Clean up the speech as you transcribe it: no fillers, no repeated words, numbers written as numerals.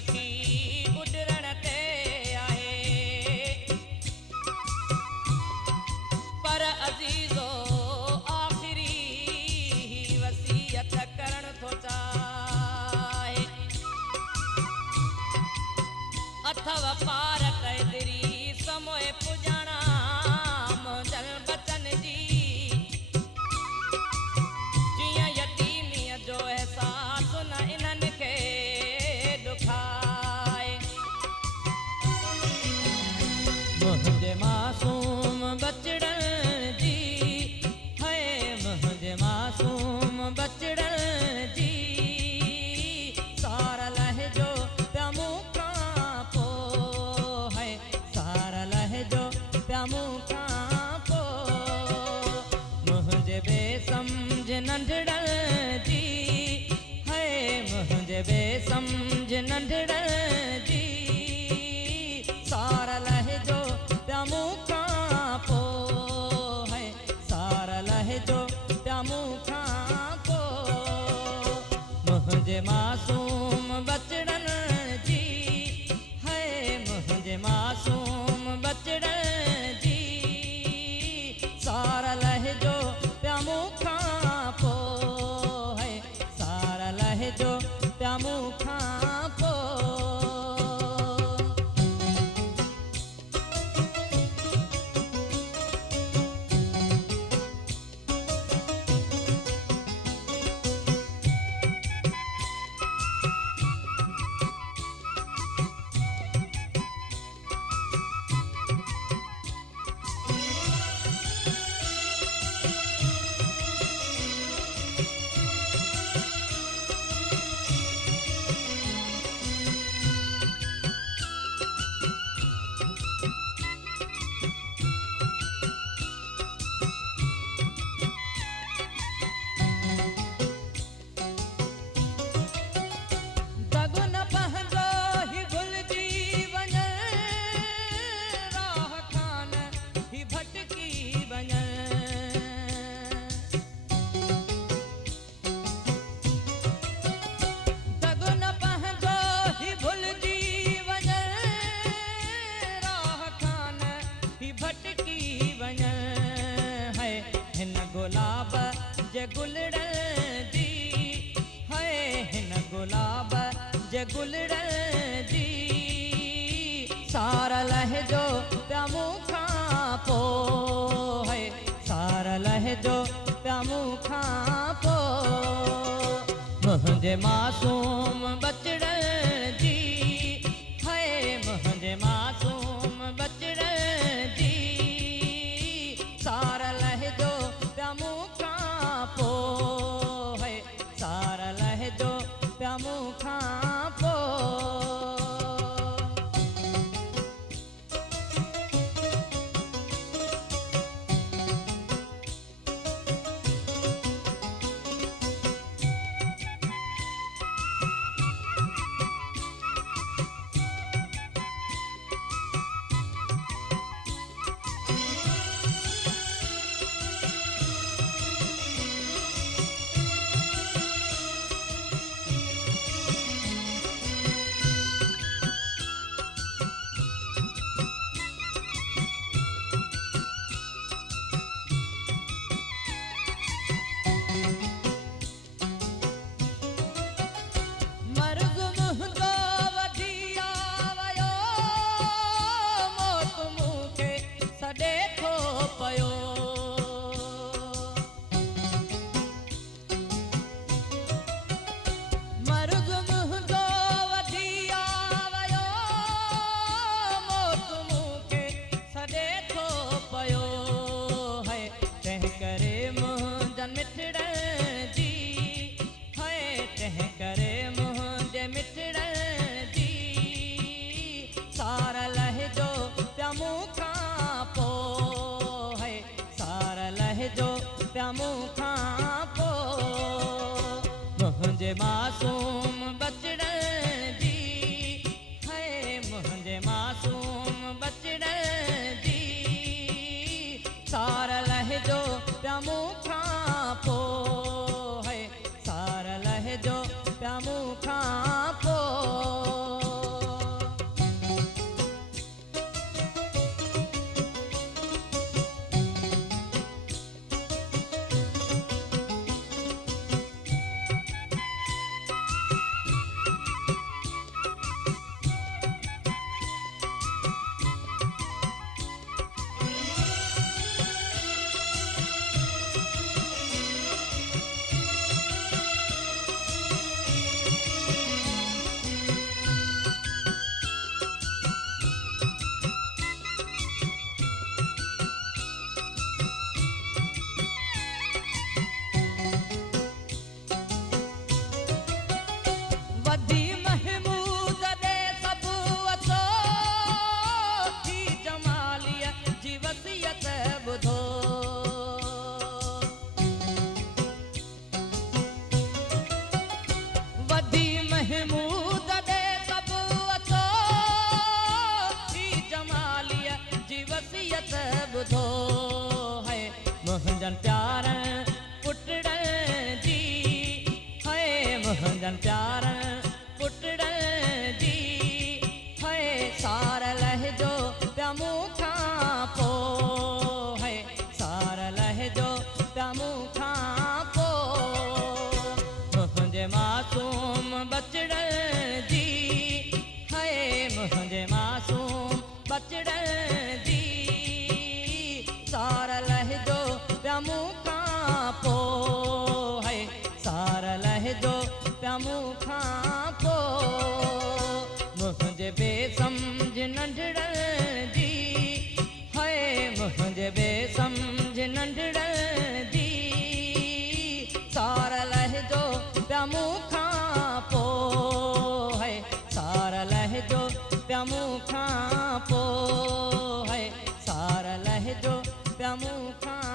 पखी उॾरण ते आहे पर अज़ीज़ो आख़िरी वसीयत करण थो चाहे अथव पार क़दरी समोए पुॼाणा मुंहिंजल बचन जी जियां यतीमीअ जो एहसास न इन्हनि खे ॾुखाए मुंहिंजे मासूम बचड़नि जी है मुंहिंजे मासूम बचड़नि जी सार लहजो पिया मूंखां पोइ है सार लहजो पिया मूंखां पोइ मुंहिंजे बेसमझ नंढड़नि जी है मुंहिंजे बेसमझ नंढड़नि जी सार लहजो पिया मूंखां पोइ है सार लहजो पिया मूंखां पोइ मुंहिंजे मासूम बचड़नि जी है मुंहिंजे मासूम बचड़नि जी सार लहजो पिया मूंखां पोइ है सार लहजो पिया मूंखां पोइ गुलाब जे गुलड़नि जी है हिन गुलाब जे गुलड़नि जी सार लहजो पिया मूंखां पोइ है सार लहजो पिया मूंखां पोइ मुंहिंजे मासूम बचड़नि जी है मुंहिंजे मासूम बचड़नि जी सार लहजो पिया मूंखां पोइ है सार लहजो पिया मूंखां पोइ पिया मूंखां पोइ है सार लहिजो पिया मूंखां